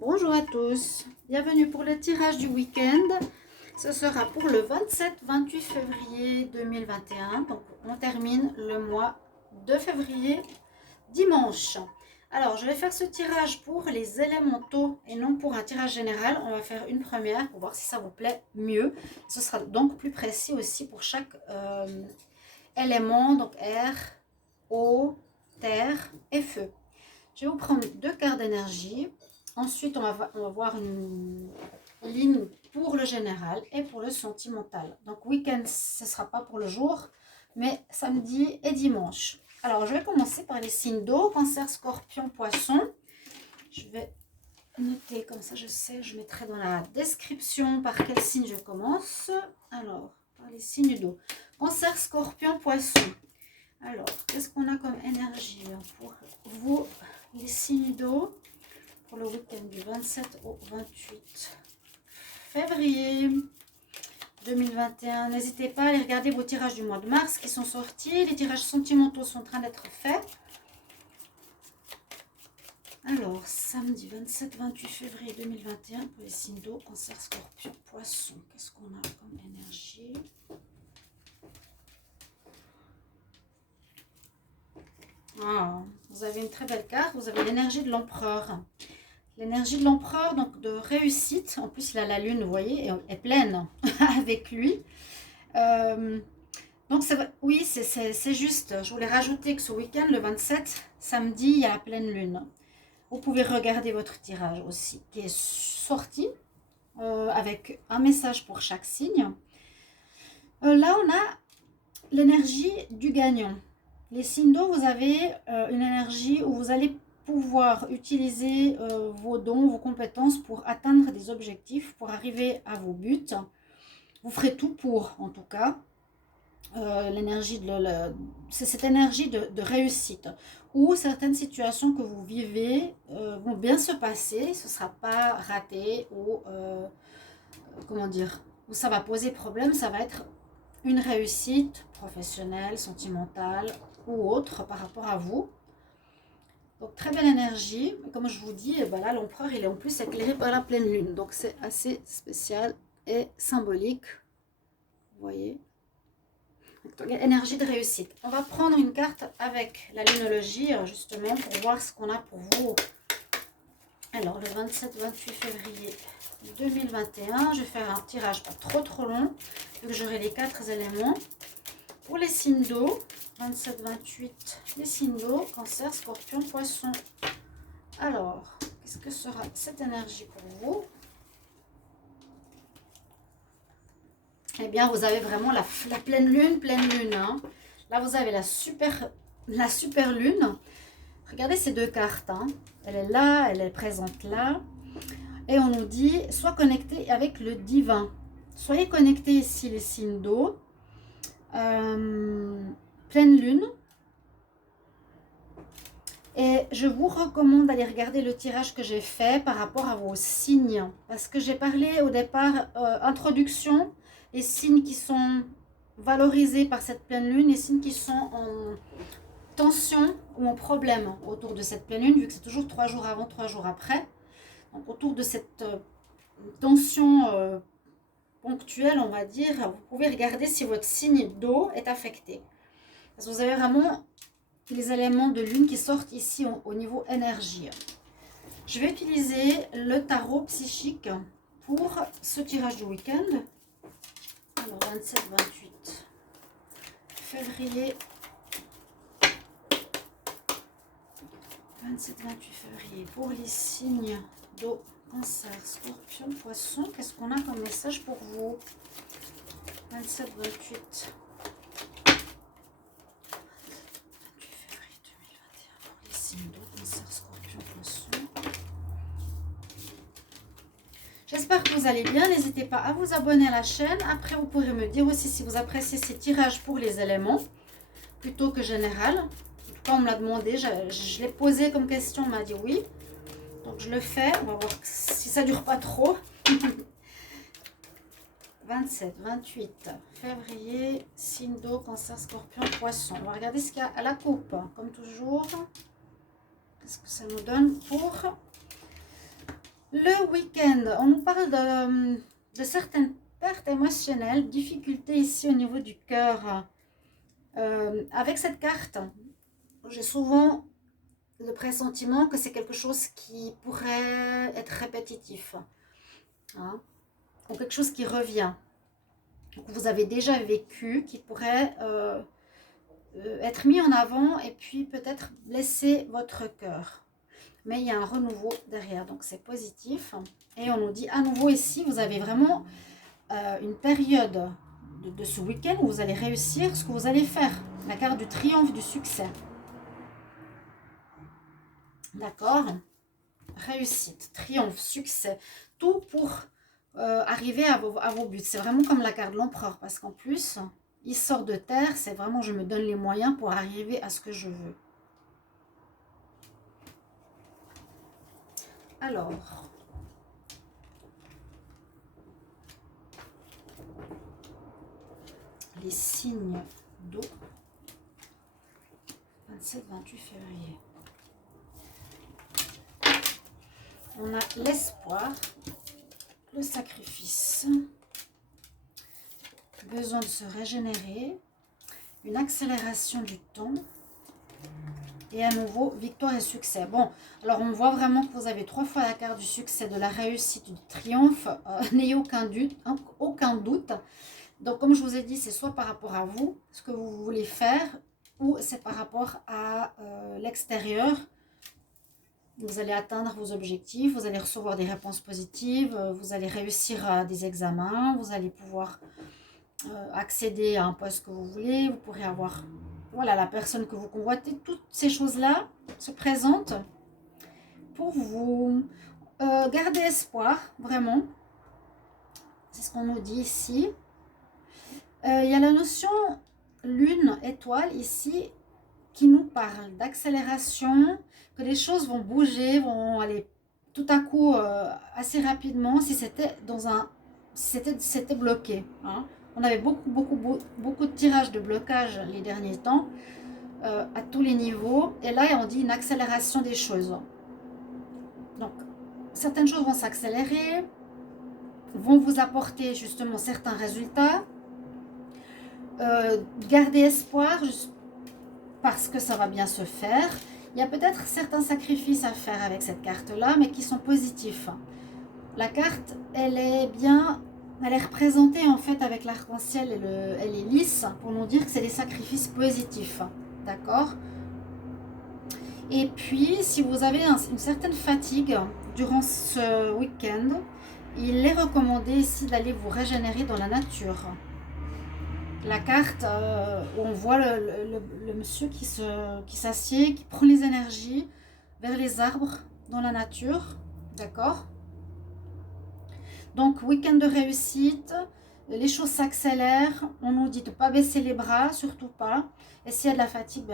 Bonjour à tous, bienvenue pour le tirage du week-end. Ce sera pour le 27-28 février 2021. Donc on termine le mois de février dimanche. Alors je vais faire ce tirage pour les élémentaux et non pour un tirage général. On va faire une première pour voir si ça vous plaît mieux. Ce sera donc plus précis aussi pour chaque élément, donc air, eau, terre et feu. Je vais vous prendre deux cartes d'énergie. Ensuite, on va voir une ligne pour le général et pour le sentimental. Donc, week-end, ce ne sera pas pour le jour, mais samedi et dimanche. Alors, je vais commencer par les signes d'eau, Cancer, Scorpion, Poisson. Je vais noter, comme ça je sais, je mettrai dans la description par quel signe je commence. Alors, par les signes d'eau. Cancer, Scorpion, Poisson. Alors, qu'est-ce qu'on a comme énergie pour vous, les signes d'eau, pour le week-end du 27 au 28 février 2021. N'hésitez pas à aller regarder vos tirages du mois de mars qui sont sortis. Les tirages sentimentaux sont en train d'être faits. Alors, samedi 27-28 février 2021 pour les signes d'eau, Cancer, Scorpion, Poisson. Qu'est-ce qu'on a comme énergie ? Ah, vous avez une très belle carte, vous avez l'énergie de l'empereur. L'énergie de l'empereur, donc de réussite. En plus, il a la lune, vous voyez, est pleine avec lui. Donc, oui, c'est juste. Je voulais rajouter que ce week-end, le 27, samedi, il y a la pleine lune. Vous pouvez regarder votre tirage aussi, qui est sorti avec un message pour chaque signe. Là, on a l'énergie du gagnant. Les signes d'eau, vous avez une énergie où vous allez pouvoir utiliser vos dons, vos compétences pour atteindre des objectifs, pour arriver à vos buts. Vous ferez tout pour, en tout cas. C'est cette énergie de réussite, où certaines situations que vous vivez vont bien se passer, ce ne sera pas raté, ou comment dire, où ça va poser problème, ça va être une réussite professionnelle, sentimentale ou autre par rapport à vous. Donc très belle énergie. Comme je vous dis, ben là l'empereur il est en plus éclairé par la pleine lune. Donc c'est assez spécial et symbolique. Vous voyez. Donc, énergie de réussite. On va prendre une carte avec la lunologie justement pour voir ce qu'on a pour vous. Alors le 27-28 février 2021, je vais faire un tirage pas trop long, vu que j'aurai les 4 éléments. Pour les signes d'eau, 27-28, les signes d'eau, Cancer, Scorpion, Poisson. Alors, qu'est-ce que sera cette énergie pour vous? Eh bien, vous avez vraiment la pleine lune, hein. Là, vous avez la super lune. Regardez ces deux cartes, hein. Elle est là, elle est présente là. Et on nous dit, sois connecté avec le divin. Soyez connectés ici, les signes d'eau. Pleine lune. Et je vous recommande d'aller regarder le tirage que j'ai fait par rapport à vos signes. Parce que j'ai parlé au départ, introduction, les signes qui sont valorisés par cette pleine lune, les signes qui sont en tension ou en problème autour de cette pleine lune, vu que c'est toujours 3 jours avant, 3 jours après. Donc autour de cette tension ponctuelle, on va dire, vous pouvez regarder si votre signe d'eau est affecté. Parce que vous avez vraiment les éléments de lune qui sortent ici au niveau énergie. Je vais utiliser le tarot psychique pour ce tirage du week-end. Alors 27-28 février. 27-28 février pour les signes d'eau, Cancer, Scorpion, Poisson. Qu'est-ce qu'on a comme message pour vous? 27-28 J'espère que vous allez bien. N'hésitez pas à vous abonner à la chaîne. Après, vous pourrez me dire aussi si vous appréciez ces tirages pour les éléments plutôt que général. En tout cas, on me l'a demandé. Je l'ai posé comme question. On m'a dit oui. Donc, je le fais. On va voir si ça ne dure pas trop. 27, 28 février, signe d'eau, Cancer, Scorpion, Poisson. On va regarder ce qu'il y a à la coupe, comme toujours. Qu'est-ce que ça nous donne pour Le week-end, on nous parle de certaines pertes émotionnelles, difficultés ici au niveau du cœur. Avec cette carte, j'ai souvent le pressentiment que c'est quelque chose qui pourrait être répétitif, hein, ou quelque chose qui revient, que vous avez déjà vécu, qui pourrait être mis en avant et puis peut-être blesser votre cœur. Mais il y a un renouveau derrière, donc c'est positif. Et on nous dit à nouveau ici, vous avez vraiment une période de ce week-end où vous allez réussir ce que vous allez faire. La carte du triomphe, du succès. D'accord? Réussite, triomphe, succès. Tout pour arriver à vos buts. C'est vraiment comme la carte de l'empereur, parce qu'en plus, il sort de terre. C'est vraiment, je me donne les moyens pour arriver à ce que je veux. Alors, les signes d'eau, 27-28 février. On a l'espoir, le sacrifice, besoin de se régénérer, une accélération du temps et à nouveau victoire et succès. Bon, alors on voit vraiment que vous avez 3 fois la carte du succès, de la réussite, du triomphe. N'ayez aucun doute, aucun doute. Donc comme je vous ai dit, c'est soit par rapport à vous, ce que vous voulez faire, ou c'est par rapport à l'extérieur. Vous allez atteindre vos objectifs, vous allez recevoir des réponses positives, vous allez réussir à des examens, vous allez pouvoir accéder à un poste que vous voulez, vous pourrez avoir voilà, la personne que vous convoitez. Toutes ces choses-là se présentent pour vous garder espoir, vraiment. C'est ce qu'on nous dit ici. Il y a la notion lune, étoile ici, qui nous parle d'accélération, que les choses vont bouger, vont aller tout à coup assez rapidement si c'était dans un si c'était bloqué, hein. On avait beaucoup de tirages de blocage les derniers temps à tous les niveaux, et là on dit une accélération des choses. Donc certaines choses vont s'accélérer, vont vous apporter justement certains résultats. Gardez espoir parce que ça va bien se faire. Il y a peut-être certains sacrifices à faire avec cette carte-là, mais qui sont positifs. La carte, elle est représentée en fait avec l'arc-en-ciel, elle est lisse pour nous dire que c'est des sacrifices positifs. D'accord? Et puis, si vous avez une certaine fatigue durant ce week-end, il est recommandé ici d'aller vous régénérer dans la nature. La carte où on voit le monsieur qui s'assied, qui prend les énergies vers les arbres dans la nature. D'accord? Donc, week-end de réussite, les choses s'accélèrent. On nous dit de ne pas baisser les bras, surtout pas. Et s'il y a de la fatigue,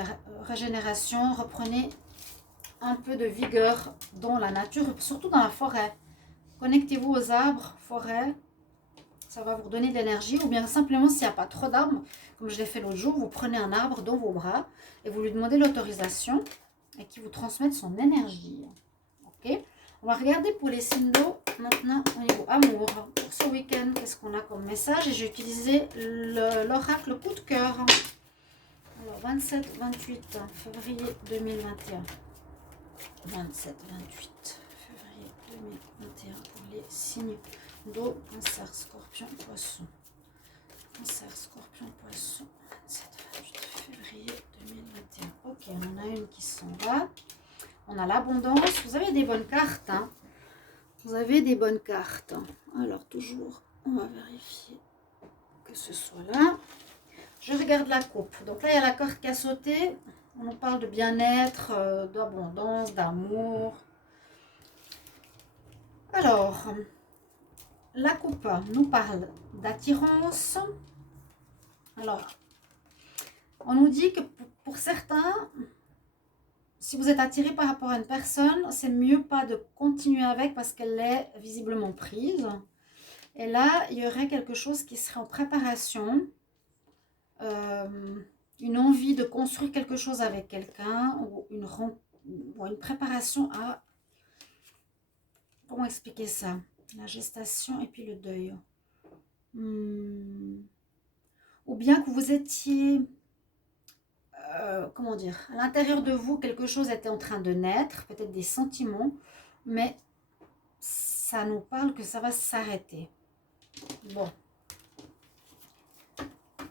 régénération, reprenez un peu de vigueur dans la nature, surtout dans la forêt. Connectez-vous aux arbres, forêt. Ça va vous redonner de l'énergie. Ou bien simplement, s'il n'y a pas trop d'arbres, comme je l'ai fait l'autre jour, vous prenez un arbre dans vos bras et vous lui demandez l'autorisation et qu'il vous transmette son énergie. Ok? On va regarder pour les signes d'eau maintenant au niveau amour. Pour ce week-end, qu'est-ce qu'on a comme message? Et j'ai utilisé l'oracle coup de cœur. Alors, 27-28 février 2021. 27-28 février 2021 pour les signes d'eau, Cancer, Scorpion, Poisson. Cancer, Scorpion, Poisson, 27-28 février 2021. Ok, on en a une qui s'en va. On a l'abondance. Vous avez des bonnes cartes, hein. Vous avez des bonnes cartes. Alors, toujours, on va vérifier que ce soit là. Je regarde la coupe. Donc là, il y a la carte qui a sauté. On nous parle de bien-être, d'abondance, d'amour. Alors, la coupe nous parle d'attirance. Alors, on nous dit que pour certains, si vous êtes attiré par rapport à une personne, c'est mieux pas de continuer avec parce qu'elle est visiblement prise. Et là, il y aurait quelque chose qui serait en préparation. Une envie de construire quelque chose avec quelqu'un ou une préparation à... Pour comment expliquer ça? La gestation et puis le deuil. Ou bien que vous étiez, comment dire, à l'intérieur de vous, quelque chose était en train de naître, peut-être des sentiments, mais ça nous parle que ça va s'arrêter. Bon,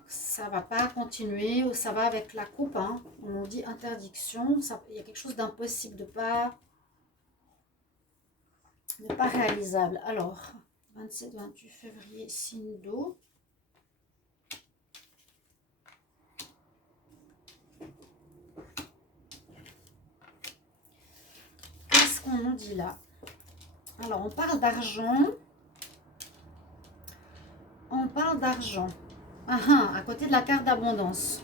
ça va pas continuer, ou ça va avec la coupe, hein. On nous dit interdiction, il y a quelque chose d'impossible, de pas réalisable. Alors, 27-28 février, signe d'eau. Qu'est-ce qu'on nous dit là? Alors, on parle d'argent. On parle d'argent. À côté de la carte d'abondance.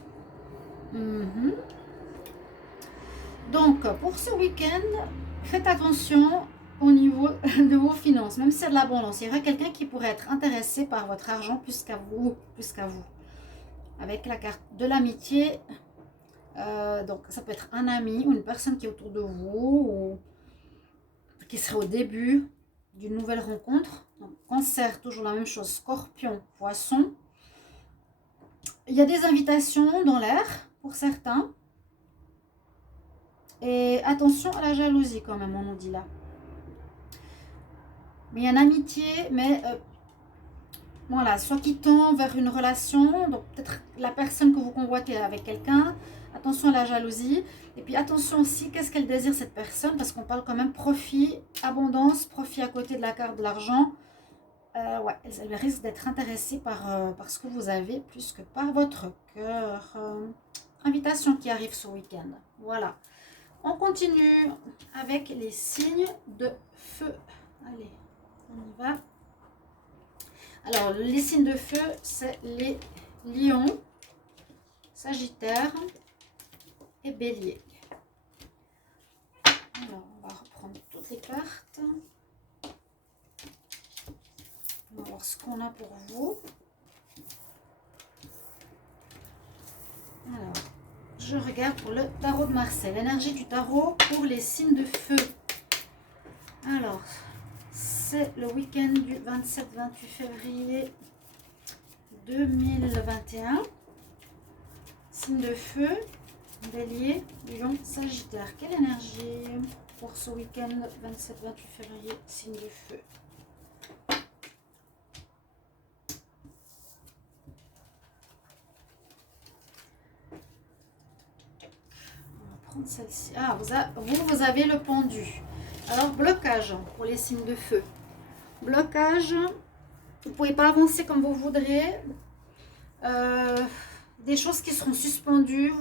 Donc, pour ce week-end, faites attention au niveau de vos finances, même si c'est de l'abondance. Il y aura quelqu'un qui pourrait être intéressé par votre argent plus qu'à vous. Avec la carte de l'amitié, donc ça peut être un ami ou une personne qui est autour de vous, ou qui serait au début d'une nouvelle rencontre. Donc, Cancer, toujours la même chose. Scorpion, Poisson. Il y a des invitations dans l'air pour certains. Et attention à la jalousie quand même, on nous dit là. Mais il y a une amitié, mais voilà, soit qui tend vers une relation, donc peut-être la personne que vous convoitez avec quelqu'un. Attention à la jalousie. Et puis attention aussi, qu'est-ce qu'elle désire cette personne? Parce qu'on parle quand même profit, abondance, profit à côté de la carte de l'argent. Ouais, elle risque d'être intéressée par ce que vous avez plus que par votre cœur. Invitation qui arrive ce week-end. Voilà. On continue avec les signes de feu. Allez, on y va. Alors, les signes de feu, c'est les lions, sagittaire et bélier. Alors, on va reprendre toutes les cartes. On va voir ce qu'on a pour vous. Alors, je regarde pour le tarot de Marseille. L'énergie du tarot pour les signes de feu. Alors, c'est le week-end du 27-28 février 2021. Signe de feu, bélier, lion, sagittaire. Quelle énergie pour ce week-end 27-28 février, signe de feu? Celle-ci. Ah, vous avez le pendu. Alors, blocage pour les signes de feu. Blocage, vous ne pouvez pas avancer comme vous voudriez. Des choses qui seront suspendues.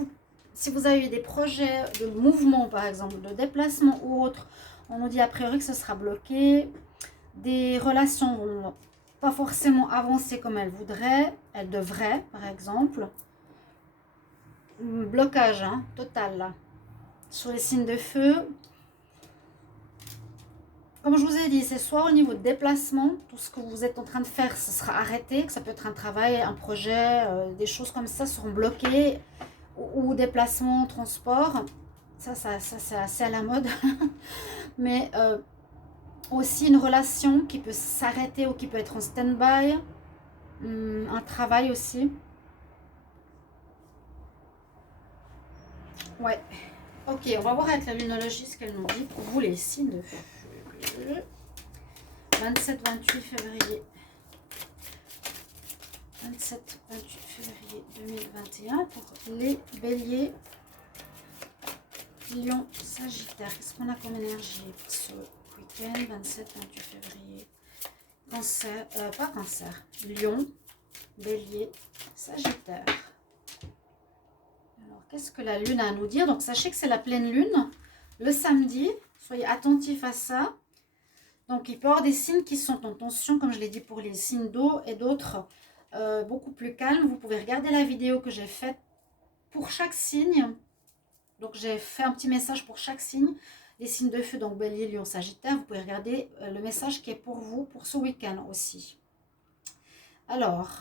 Si vous avez des projets de mouvement, par exemple, de déplacement ou autre, on nous dit a priori que ce sera bloqué. Des relations vont pas forcément avancer comme elles voudraient. Elles devraient, par exemple. Blocage, hein, total, là. Sur les signes de feu, comme je vous ai dit, c'est soit au niveau de déplacement, tout ce que vous êtes en train de faire, ce sera arrêté, que ça peut être un travail, un projet, des choses comme ça seront bloquées, ou déplacement, transport, ça c'est assez à la mode, mais aussi une relation qui peut s'arrêter ou qui peut être en stand-by, un travail aussi. Ouais. Ok, on va voir avec la lunologie ce qu'elle nous dit pour vous les signes de feu. 27-28 février. 27-28 février 2021 pour les béliers, lion, sagittaire. Qu'est-ce qu'on a comme énergie pour ce week-end 27-28 février? Cancer, pas cancer. Lion, bélier, sagittaire. Qu'est-ce que la lune a à nous dire? Donc, sachez que c'est la pleine lune le samedi. Soyez attentifs à ça. Donc, il peut y avoir des signes qui sont en tension, comme je l'ai dit pour les signes d'eau, et d'autres beaucoup plus calmes. Vous pouvez regarder la vidéo que j'ai faite pour chaque signe. Donc, j'ai fait un petit message pour chaque signe. Les signes de feu, donc bélier, lion, sagittaire. Vous pouvez regarder le message qui est pour vous pour ce week-end aussi. Alors...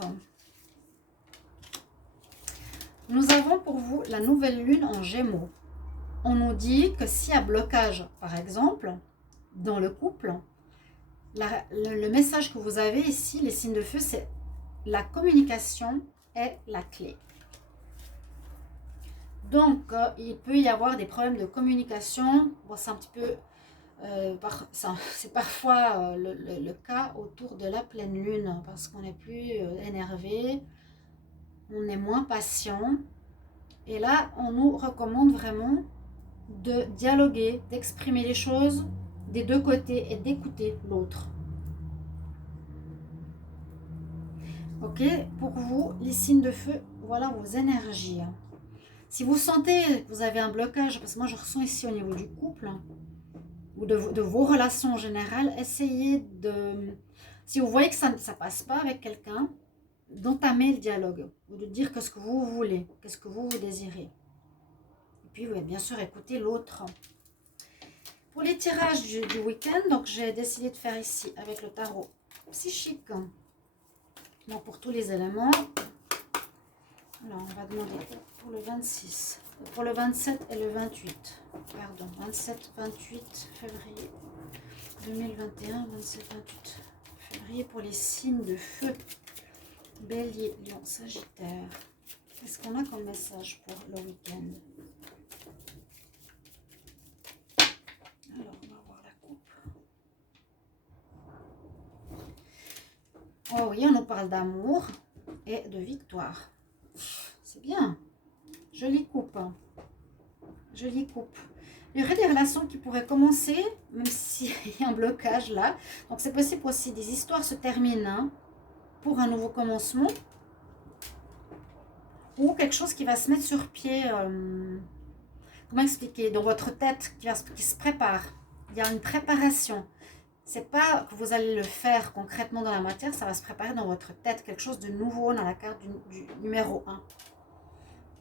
nous avons pour vous la nouvelle lune en Gémeaux. On nous dit que s'il y a blocage, par exemple, dans le couple, Le message que vous avez ici, les signes de feu, c'est la communication est la clé. Donc, il peut y avoir des problèmes de communication. Bon, c'est un petit peu... c'est parfois le cas autour de la pleine lune, parce qu'on est plus énervé, on est moins patient. Et là, on nous recommande vraiment de dialoguer, d'exprimer les choses des deux côtés et d'écouter l'autre. Ok, pour vous, les signes de feu, voilà vos énergies. Si vous sentez que vous avez un blocage, parce que moi je ressens ici au niveau du couple, ou de vos relations en général, essayez de... Si vous voyez que ça ne passe pas avec quelqu'un, d'entamer le dialogue, ou de dire qu'est-ce que vous voulez, qu'est-ce que vous désirez. Et puis, oui, bien sûr, écoutez l'autre. Pour les tirages du week-end, donc j'ai décidé de faire ici avec le tarot psychique. Donc pour tous les éléments. Alors on va demander pour le 26, pour le 27 et le 28. Pardon, 27-28 février 2021, 27-28 février pour les signes de feu. Bélier, Lion, Sagittaire. Qu'est-ce qu'on a comme message pour le week-end? Alors, on va voir la coupe. Oh oui, on nous parle d'amour et de victoire. C'est bien. Jolie coupe. Jolie coupe. Il y aurait des relations qui pourraient commencer, même s'il y a un blocage là. Donc, c'est possible aussi des histoires se terminent hein, pour un nouveau commencement. Ou quelque chose qui va se mettre sur pied. Comment expliquer? Dans votre tête qui se prépare. Il y a une préparation. C'est pas que vous allez le faire concrètement dans la matière, ça va se préparer dans votre tête, quelque chose de nouveau dans la carte du numéro 1.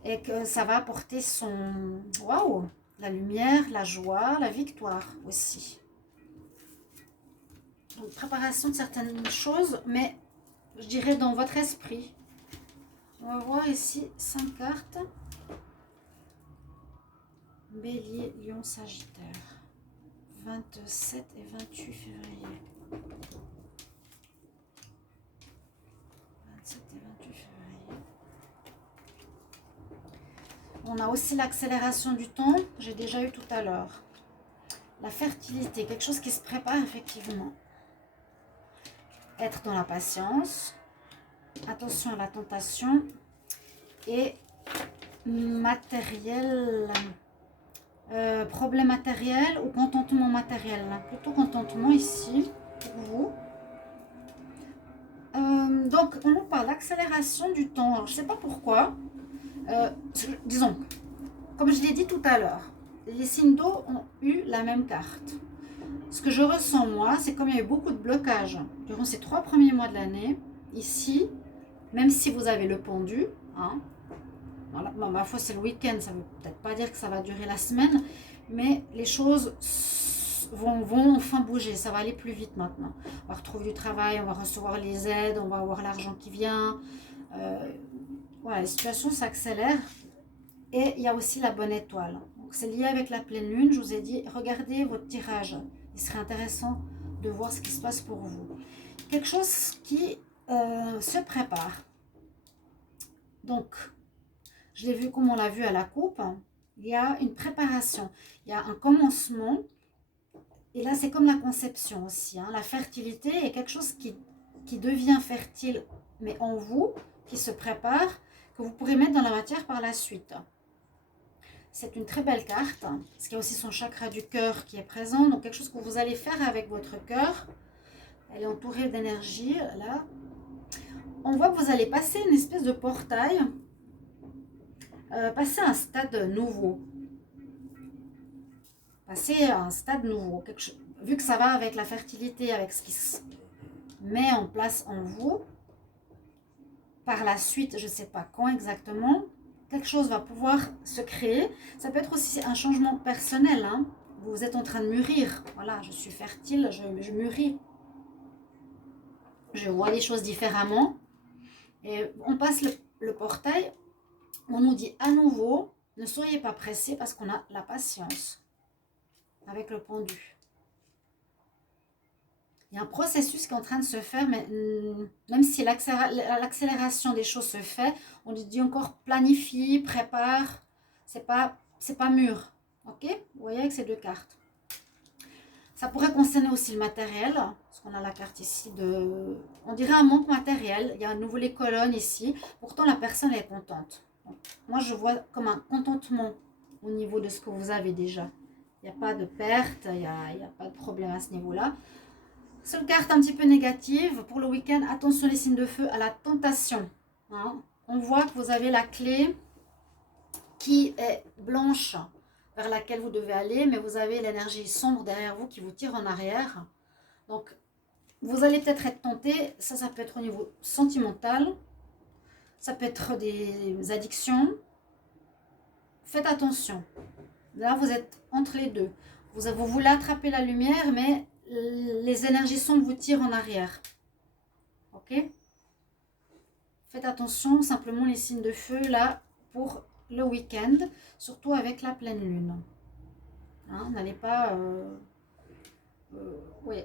Et que ça va apporter son... Waouh! La lumière, la joie, la victoire aussi. Donc, préparation de certaines choses, mais je dirais dans votre esprit. On va voir ici 5 cartes. Bélier, Lion, Sagittaire. 27 et 28 février. 27 et 28 février. On a aussi l'accélération du temps, j'ai déjà eu tout à l'heure. La fertilité, quelque chose qui se prépare effectivement. Être dans la patience. Attention à la tentation. Et matériel... problème matériel ou contentement matériel. Plutôt contentement ici, pour vous. Donc, on nous parle d'accélération du temps. Alors, je ne sais pas pourquoi. Disons, comme je l'ai dit tout à l'heure, les signes d'eau ont eu la même carte. Ce que je ressens, moi, c'est comme il y a eu beaucoup de blocages durant ces 3 premiers mois de l'année, ici, même si vous avez le pendu, hein, voilà, bon, ma foi, c'est le week-end, ça ne veut peut-être pas dire que ça va durer la semaine, mais les choses vont enfin bouger, ça va aller plus vite maintenant. On va retrouver du travail, on va recevoir les aides, on va avoir l'argent qui vient. Voilà, les situations s'accélèrent. Et il y a aussi la bonne étoile. Donc c'est lié avec la pleine lune, je vous ai dit, regardez votre tirage. Il serait intéressant de voir ce qui se passe pour vous. Quelque chose qui se prépare. Donc, je l'ai vu comme on l'a vu à la coupe. Il y a une préparation. Il y a un commencement. Et là, c'est comme la conception aussi. Hein. La fertilité est quelque chose qui devient fertile, mais en vous, qui se prépare, que vous pourrez mettre dans la matière par la suite. C'est une très belle carte, parce qu'il y a aussi son chakra du cœur qui est présent. Donc, quelque chose que vous allez faire avec votre cœur. Elle est entourée d'énergie, là. On voit que vous allez passer une espèce de portail, passer à un stade nouveau. Passer à un stade nouveau. Vu que ça va avec la fertilité, avec ce qui se met en place en vous, par la suite, je ne sais pas quand exactement, quelque chose va pouvoir se créer. Ça peut être aussi un changement personnel. Hein. Vous êtes en train de mûrir. Voilà, je suis fertile, je mûris. Je vois les choses différemment. Et on passe le portail. On nous dit à nouveau, ne soyez pas pressés parce qu'on a la patience avec le pendu. Il y a un processus qui est en train de se faire, mais même si l'accélération des choses se fait, on dit encore planifie, prépare, c'est pas mûr. Ok? Vous voyez avec ces deux cartes. Ça pourrait concerner aussi le matériel, parce qu'on a la carte ici de... On dirait un manque matériel, il y a à nouveau les colonnes ici, pourtant la personne est contente. Donc, moi je vois comme un contentement au niveau de ce que vous avez déjà. Il n'y a pas de perte, il n'y a pas de problème à ce niveau-là. Seule carte un petit peu négative pour le week-end, attention les signes de feu à la tentation. Hein. On voit que vous avez la clé qui est blanche vers laquelle vous devez aller, mais vous avez l'énergie sombre derrière vous qui vous tire en arrière. Donc, vous allez peut-être être tenté, ça peut être au niveau sentimental, ça peut être des addictions. Faites attention. Là, vous êtes entre les deux. Vous voulez attraper la lumière, mais les énergies sombres vous tirent en arrière. Ok? Faites attention, simplement les signes de feu, là, pour le week-end, surtout avec la pleine lune. Hein, n'allez pas... oui.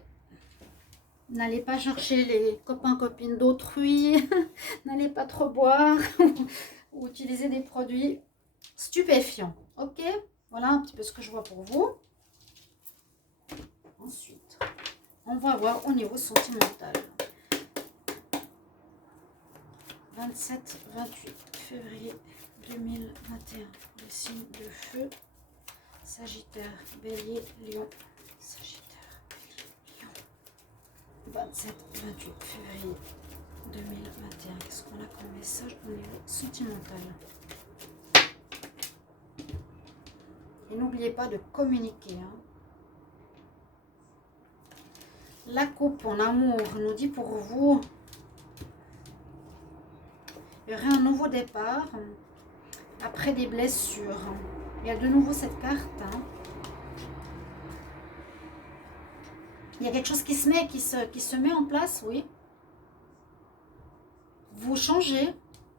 N'allez pas chercher les copains-copines d'autrui. N'allez pas trop boire ou utiliser des produits stupéfiants. Ok? Voilà un petit peu ce que je vois pour vous. Ensuite, on va voir au niveau sentimental. 27-28 février 2021. Les signes de feu. Sagittaire, Bélier, Lion. Sagittaire, Bélier, Lion. 27-28 février 2021. Qu'est-ce qu'on a comme message au niveau sentimental? Et n'oubliez pas de communiquer. Hein. La coupe en amour nous dit pour vous, il y aurait un nouveau départ après des blessures. Il y a de nouveau cette carte. Hein. Il y a quelque chose qui se met en place, oui. Vous changez.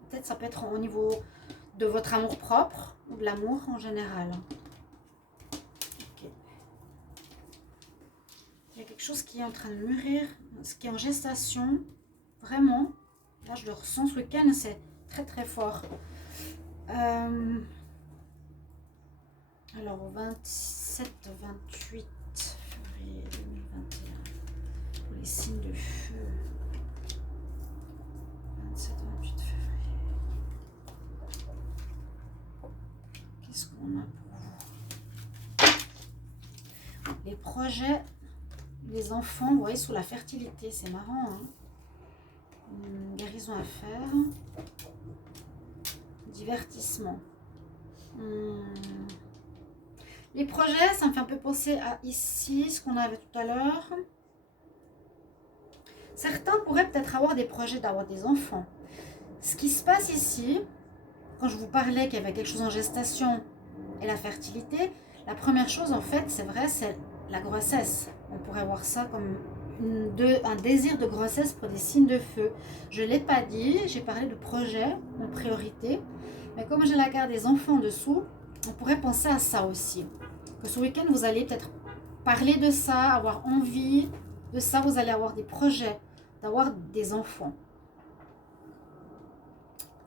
Peut-être ça peut être au niveau de votre amour propre ou de l'amour en général. Okay. Il y a quelque chose qui est en train de mûrir, ce qui est en gestation. Vraiment. Là, je le ressens ce week-end, c'est très très fort. Alors, 27-28 février 2021, pour les signes de feu. 27-28 février. Qu'est-ce qu'on a pour vous? Les projets, les enfants, vous voyez, sous la fertilité, c'est marrant, hein. Une guérison à faire. Divertissement. Les projets, ça me fait un peu penser à ici, ce qu'on avait tout à l'heure. Certains pourraient peut-être avoir des projets d'avoir des enfants. Ce qui se passe ici, quand je vous parlais qu'il y avait quelque chose en gestation et la fertilité, la première chose en fait, c'est vrai, c'est la grossesse. On pourrait voir ça comme un désir de grossesse pour des signes de feu. Je ne l'ai pas dit, j'ai parlé de projet en priorité. Mais comme j'ai la carte des enfants en dessous, on pourrait penser à ça aussi. Que ce week-end, vous allez peut-être parler de ça, avoir envie de ça. Vous allez avoir des projets d'avoir des enfants.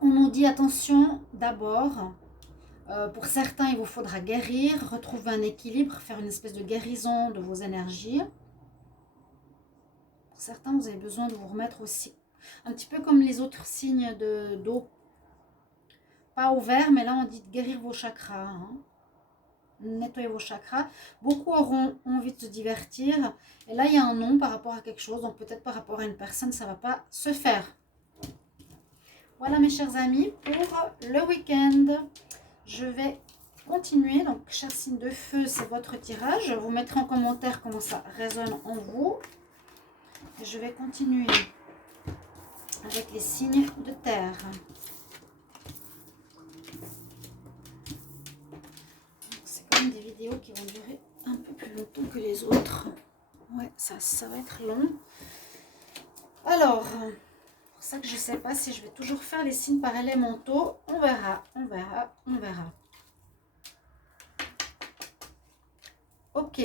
On nous dit attention d'abord. Pour certains, il vous faudra guérir, retrouver un équilibre, faire une espèce de guérison de vos énergies. Pour certains, vous avez besoin de vous remettre aussi. Un petit peu comme les autres signes d'eau. Pas ouvert, mais là on dit de guérir vos chakras. Hein. Nettoyer vos chakras. Beaucoup auront envie de se divertir. Et là, il y a un non par rapport à quelque chose. Donc peut-être par rapport à une personne, ça ne va pas se faire. Voilà mes chers amis, pour le week-end. Je vais continuer. Donc, chers signes de feu, c'est votre tirage. Je vous mettrai en commentaire comment ça résonne en vous. Et je vais continuer avec les signes de terre. C'est comme des vidéos qui vont durer un peu plus longtemps que les autres. Ouais, ça va être long. Alors, c'est pour ça que je ne sais pas si je vais toujours faire les signes par élémentaux. On verra, on verra, on verra. Ok,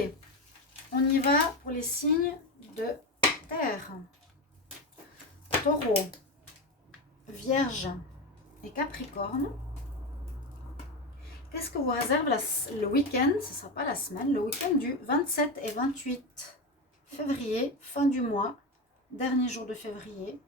on y va pour les signes de Terre, Taureau, Vierge et Capricorne. Qu'est-ce que vous réserve le week-end? Ce ne sera pas la semaine, le week-end du 27 et 28 février, fin du mois, dernier jour de février.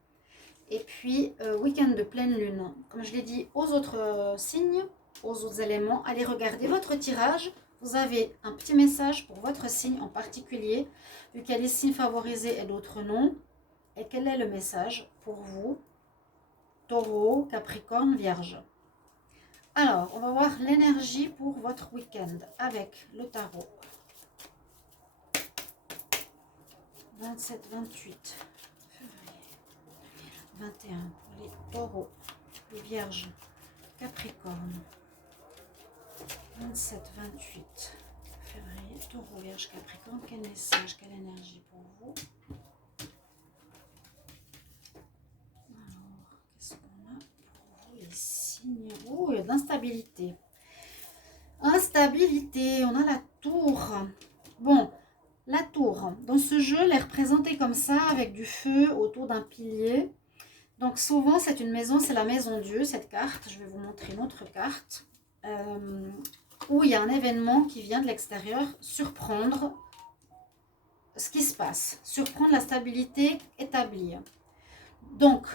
Et puis, week-end de pleine lune. Comme je l'ai dit aux autres signes, aux autres éléments, allez regarder votre tirage. Vous avez un petit message pour votre signe en particulier, vu qu'il y a des signes favorisés et d'autres non. Et quel est le message pour vous, Taureau, Capricorne, Vierge? Alors, on va voir l'énergie pour votre week-end avec le tarot. 27, 28 février, 21 pour les taureaux, les vierges, Capricorne. 27, 28 février, taureau, vierge, Capricorne. Quel message, quelle énergie pour vous? Alors, qu'est-ce qu'on a pour vous les signes? Oh, il y a de l'instabilité. Instabilité, on a la tour. Bon, la tour, dans ce jeu, elle est représentée comme ça, avec du feu autour d'un pilier. Donc souvent, c'est une maison, c'est la maison Dieu, cette carte. Je vais vous montrer une autre carte. Où il y a un événement qui vient de l'extérieur surprendre ce qui se passe. Surprendre la stabilité établie. Donc,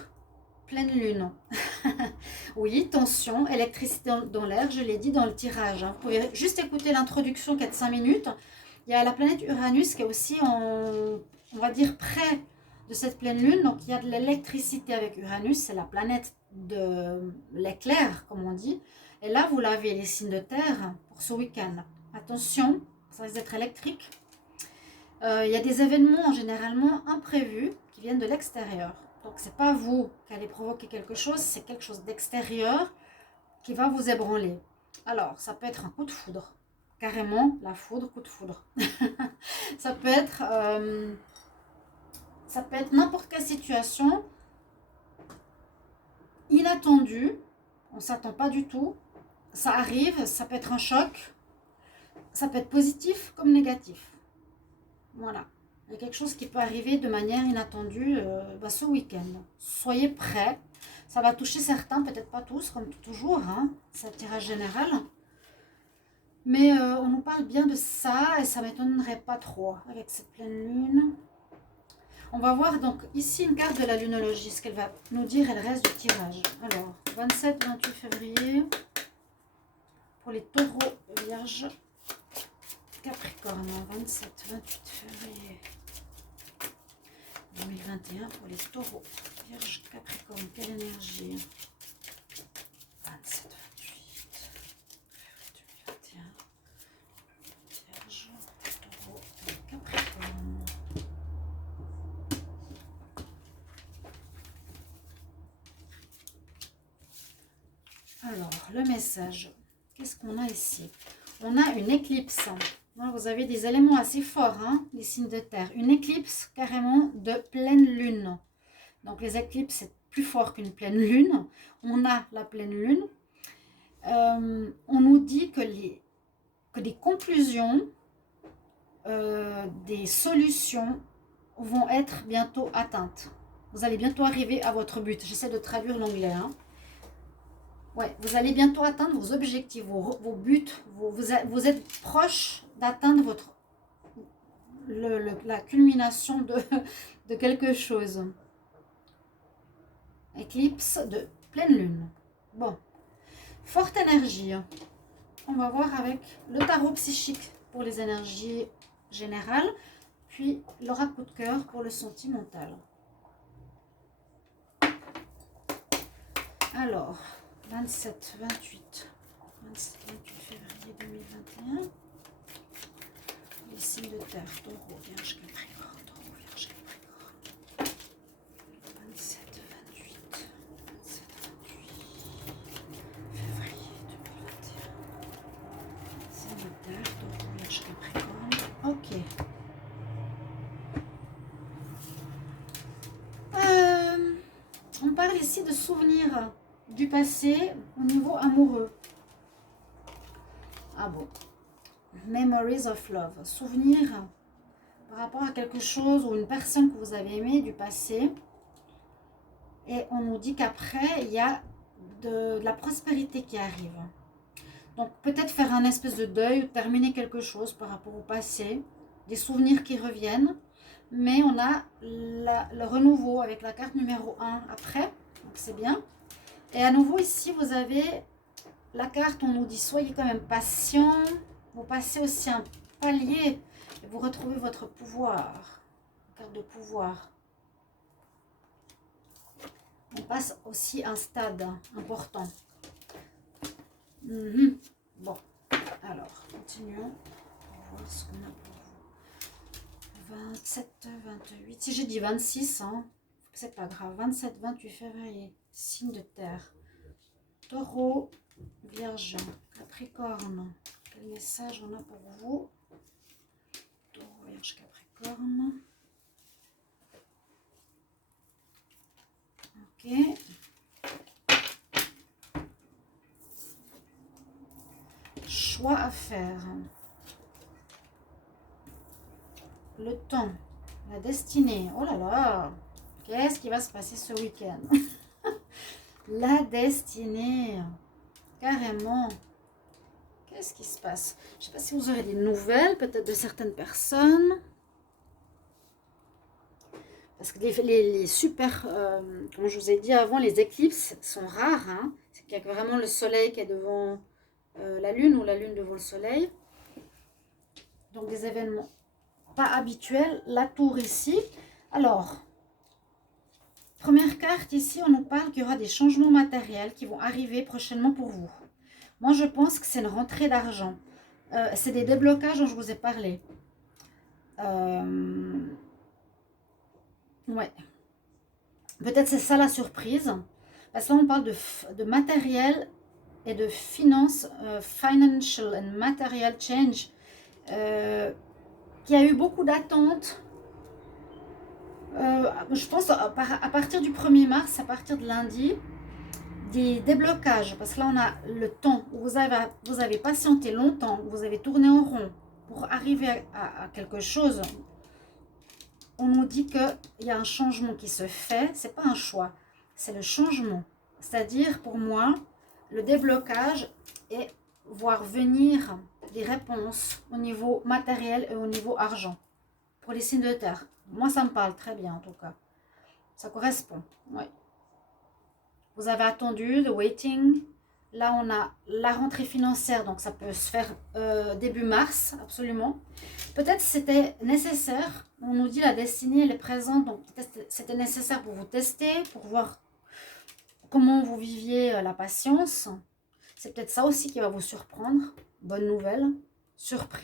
pleine lune. Oui, tension, électricité dans l'air, je l'ai dit dans le tirage. Vous pouvez juste écouter l'introduction 4-5 minutes. Il y a la planète Uranus qui est aussi on va dire, près de cette pleine lune. Donc, il y a de l'électricité avec Uranus. C'est la planète de l'éclair, comme on dit. Et là, vous l'avez, les signes de terre pour ce week-end. Attention, ça risque d'être électrique. Il y a des événements généralement imprévus qui viennent de l'extérieur. Donc, ce n'est pas vous qui allez provoquer quelque chose, c'est quelque chose d'extérieur qui va vous ébranler. Alors, ça peut être un coup de foudre. Carrément, la foudre, coup de foudre. ça peut être n'importe quelle situation inattendue. On ne s'attend pas du tout. Ça arrive, ça peut être un choc. Ça peut être positif comme négatif. Voilà. Il y a quelque chose qui peut arriver de manière inattendue ce week-end. Soyez prêts. Ça va toucher certains, peut-être pas tous, comme toujours. Hein. C'est un tirage général. Mais on nous parle bien de ça et ça ne m'étonnerait pas trop avec cette pleine lune. On va voir donc ici une carte de la lunologie, ce qu'elle va nous dire et le reste du tirage. Alors, 27-28 février pour les taureaux, vierges, Capricorne. 27-28 février 2021 pour les taureaux, vierges, Capricorne. Quelle énergie? 27-28 2021, vierges, taureaux, Capricorne. Alors, le message, qu'est-ce qu'on a ici? On a une éclipse. Vous avez des éléments assez forts, hein, les signes de terre. Une éclipse carrément de pleine lune. Donc, les éclipses, c'est plus fort qu'une pleine lune. On a la pleine lune. On nous dit que des conclusions, des solutions vont être bientôt atteintes. Vous allez bientôt arriver à votre but. J'essaie de traduire l'anglais, hein. Ouais, vous allez bientôt atteindre vos objectifs, vos buts. Vous êtes proche d'atteindre la culmination de quelque chose. Éclipse de pleine lune. Bon, forte énergie. On va voir avec le tarot psychique pour les énergies générales, puis l'oracle coup de cœur pour le sentimental. Alors, 27-28 février 2021. Les signes de terre, taureau, vierge, capricorne, taureau, vierge, capricorne. 27-28 février 2021. Signes de terre, taureau, vierge, capricorne. Ok. On parle ici de souvenirs du passé au niveau amoureux. Ah bon. Memories of love. Souvenirs par rapport à quelque chose ou une personne que vous avez aimée du passé. Et on nous dit qu'après, il y a de la prospérité qui arrive. Donc peut-être faire un espèce de deuil ou terminer quelque chose par rapport au passé, des souvenirs qui reviennent. Mais on a le renouveau avec la carte numéro 1 après, donc c'est bien. Et à nouveau ici, vous avez la carte, on nous dit soyez quand même patient. Vous passez aussi un palier et vous retrouvez votre pouvoir. Carte de pouvoir. On passe aussi un stade important. Bon, alors, continuons. On va voir ce qu'on a pour vous. 27, 28. Si j'ai dit 26, hein, c'est pas grave. 27, 28 février. Signe de terre. Taureau, Vierge, Capricorne. Quel message on a pour vous? Taureau, Vierge, Capricorne. Ok. Choix à faire. Le temps, la destinée. Oh là là, qu'est-ce qui va se passer ce week-end? La destinée, carrément. Qu'est-ce qui se passe? Je ne sais pas si vous aurez des nouvelles, peut-être de certaines personnes. Parce que les super, comme je vous ai dit avant, les éclipses sont rares. Hein. C'est qu'il y a vraiment le soleil qui est devant la lune ou la lune devant le soleil. Donc des événements pas habituels. La tour ici. Alors, première carte ici, on nous parle qu'il y aura des changements matériels qui vont arriver prochainement pour vous. Moi, je pense que c'est une rentrée d'argent. C'est des déblocages dont je vous ai parlé. Ouais. Peut-être c'est ça la surprise. Parce que là, on parle de matériel et de finances, financial and material change, qui a eu beaucoup d'attentes. Je pense à partir du 1er mars, à partir de lundi, des déblocages. Parce que là, on a le temps où vous avez patienté longtemps, où vous avez tourné en rond pour arriver à quelque chose. On nous dit qu'il y a un changement qui se fait. Ce n'est pas un choix, c'est le changement. C'est-à-dire, pour moi, le déblocage et voir venir des réponses au niveau matériel et au niveau argent. Pour les signes de terre. Moi, ça me parle très bien, en tout cas. Ça correspond, oui. Vous avez attendu, the waiting. Là, on a la rentrée financière, donc ça peut se faire début mars, absolument. Peut-être c'était nécessaire. On nous dit la destinée, elle est présente, donc c'était nécessaire pour vous tester, pour voir comment vous viviez la patience. C'est peut-être ça aussi qui va vous surprendre. Bonne nouvelle, surprise.